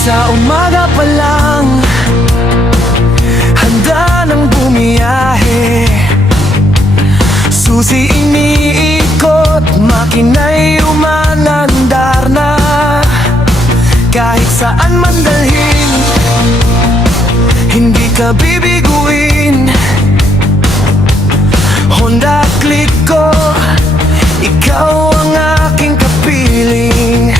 Sa umaga pa lang, handa nang bumiyahe. Susi iniikot, makina'y umanandar na. Kahit saan man dalhin, hindi ka bibiguin. Honda Click ko, ikaw ang aking kapiling.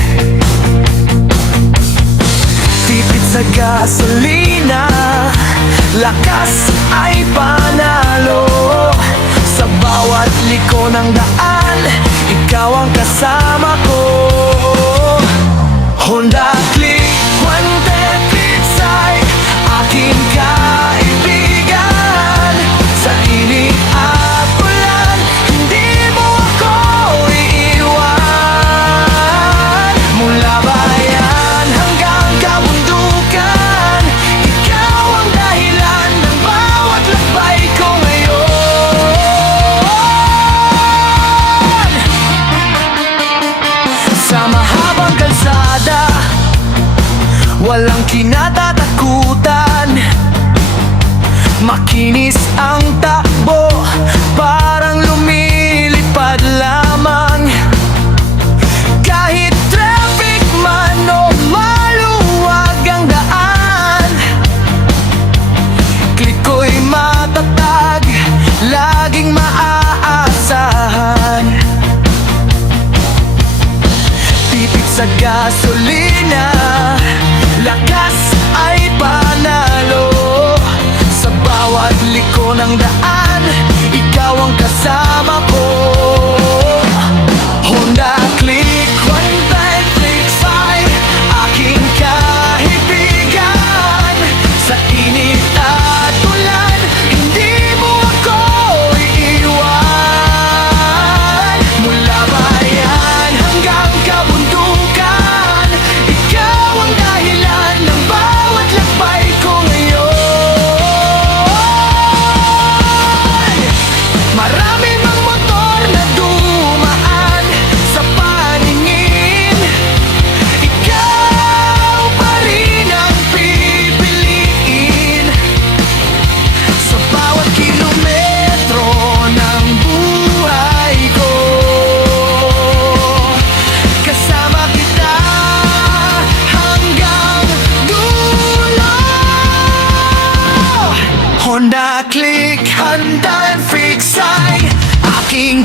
Tipid sa gasolina, lakas ay panalo. Sa bawat liko ng daan, ikaw ang kasama ko. Honda Click, Juante Pitsay, aking kaibigan. Sa init at ulan, hindi mo ako iiwan. Mula bayan hanggang kabundukan, ikaw ang dahilan ng bawat lakbay ko ngayon. Sa mahabang kalsada, walang kinatatakutan. Makinis ang takbo, parang lumilipad lamang. Kahit traffic man o maluwag ang daan, Click ko'y matatag, laging maaasahan. Tipid sa gasolina, lakas ay panalo. Sa bawat liko ng daan, ikaw ang kasama ko. Honda Click, Juante Pitsay, aking kaibigan. Sa init at ulan, hindi mo ako iiwan. Mula bayan hanggang kabundukan, ikaw ang dahilan ng bawat lakbay ko ngayon. Marami mang motor na dumaan sa paningin, ikaw pa rin ang pipiliin. Sa bawat kilometro ng buhay ko, kasama kita hanggang dulo. Honda Click, handa and fix ay aking